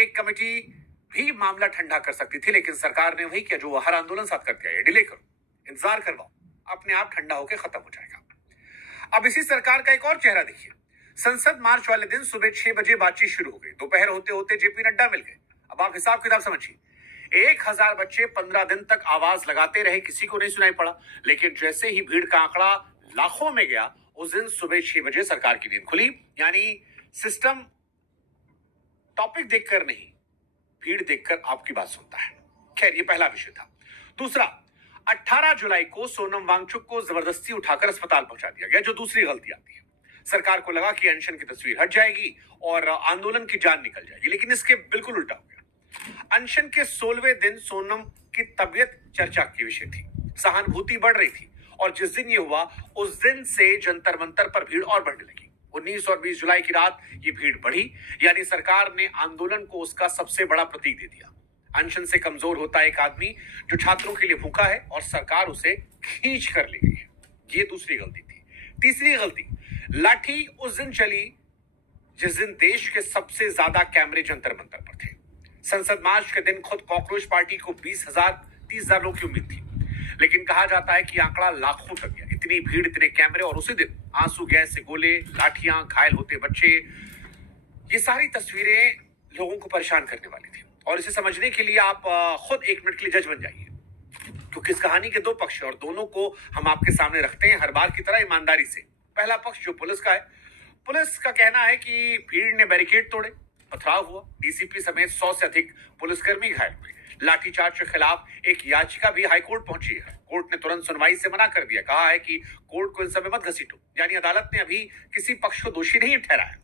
एक कमेटी भी मामला ठंडा कर सकती थी, लेकिन सरकार ने वही किया जो हर आंदोलन साथ करते हैं, डिले करो, इंतजार करवाओ, अपने आप ठंडा होकर खत्म हो जाएगा। अब इसी सरकार का एक और चेहरा देखिए। संसद मार्च वाले दिन सुबह 6 बजे बातचीत शुरू हो गई, दोपहर होते होते जेपी नड्डा मिल गए। अब आप हिसाब किताब समझिए, 1000 बच्चे 15 दिन तक आवाज लगाते रहे, किसी को नहीं सुनाई पड़ा, लेकिन जैसे ही भीड़ का आंकड़ा लाखों में गया, उस दिन सुबह 6 बजे सरकार की नींद खुली। यानी सिस्टम टॉपिक देखकर नहीं, भीड़ देखकर आपकी बात सुनता है। खैर, ये पहला विषय था। दूसरा, 18 जुलाई को सोनम वांगचुक को जबरदस्ती उठाकर अस्पताल पहुंचा दिया गया, जो दूसरी गलती आती है। सरकार को लगा कि अनशन की तस्वीर हट जाएगी और आंदोलन की जान निकल जाएगी, लेकिन इसके बिल्कुल उल्टा हो गया। अनशन के 16वें दिन सोनम की तबीयत चर्चा की विषय थी, सहानुभूति बढ़ रही थी, और जिस दिन ये हुआ उस दिन से जंतर मंतर पर भीड़ और बढ़ने लगी। 19 और 20 जुलाई की रात ये भीड़ बढ़ी, यानी सरकार ने आंदोलन को उसका सबसे बड़ा प्रतीक दे दिया। अनशन से कमजोर होता एक आदमी जो छात्रों के लिए भूखा है, और सरकार उसे खींच कर ले गई है। ये दूसरी गलती थी। तीसरी गलती, लाठी उस दिन चली जिस दिन देश के सबसे ज्यादा कैमरे जंतर मंतर पर थे। संसद मार्च के दिन खुद कॉकरोच पार्टी को 20,000 30,000 लोग की उम्मीद थी, लेकिन कहा जाता है कि आंकड़ा लाखों तक गया। इतनी भीड़, इतने कैमरे, और उसी दिन आंसू गैस से गोले, लाठियां, घायल होते बच्चे, ये सारी तस्वीरें लोगों को परेशान करने वाली थी। और इसे समझने के लिए आप खुद 1 मिनट के लिए जज बन जाइए, क्योंकि इस कहानी के 2 पक्ष हैं और दोनों को हम आपके सामने रखते हैं हर बार की तरह ईमानदारी से। पहला पक्ष जो पुलिस का है, पुलिस का कहना है कि भीड़ ने बैरिकेड तोड़े, पथराव हुआ, डीसीपी समेत 100 से अधिक पुलिसकर्मी घायल हुए। लाठीचार्ज के खिलाफ एक याचिका भी हाईकोर्ट पहुंची है। कोर्ट ने तुरंत सुनवाई से मना कर दिया, कहा है कि कोर्ट को इन सब में मत घसीटो, यानी अदालत ने अभी किसी पक्ष को दोषी नहीं ठहराया।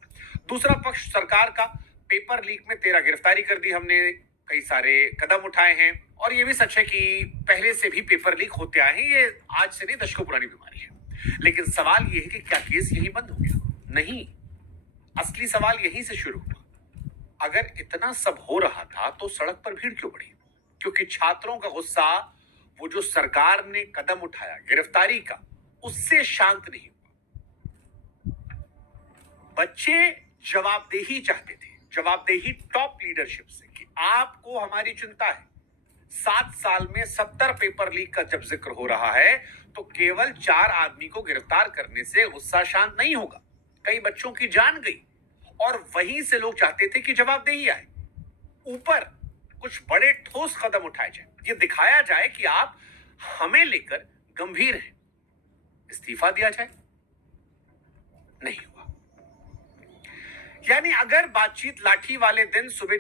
दूसरा पक्ष सरकार का, पेपर लीक में 13 गिरफ्तारी कर दी हमने, कई सारे कदम उठाए हैं, और ये भी सच है कि पहले से भी पेपर लीक होते आए हैं, ये आज से नहीं दशकों पुरानी बीमारी है। लेकिन सवाल ये है कि क्या केस यही बंद हो गया? नहीं, असली सवाल यहीं से शुरू हुआ। अगर इतना सब हो रहा था तो सड़क पर भीड़ क्यों बढ़ी? क्योंकि छात्रों का गुस्सा, वो जो सरकार ने कदम उठाया गिरफ्तारी का, उससे शांत नहीं हुआ। बच्चे जवाबदेही चाहते थे, जवाबदेही टॉप लीडरशिप से कि आपको हमारी चिंता है। 7 साल में 70 पेपर लीक का जब जिक्र हो रहा है, तो केवल 4 आदमी को गिरफ्तार करने से गुस्सा शांत नहीं होगा। कई बच्चों की जान गई, और वहीं से लोग चाहते थे कि जवाबदेही आए, ऊपर कुछ बड़े ठोस कदम उठाए जाए, ये दिखाया जाए कि आप हमें लेकर गंभीर हैं। इस्तीफा दिया जाए, नहीं हुआ। यानी अगर बातचीत लाठी वाले दिन सुबह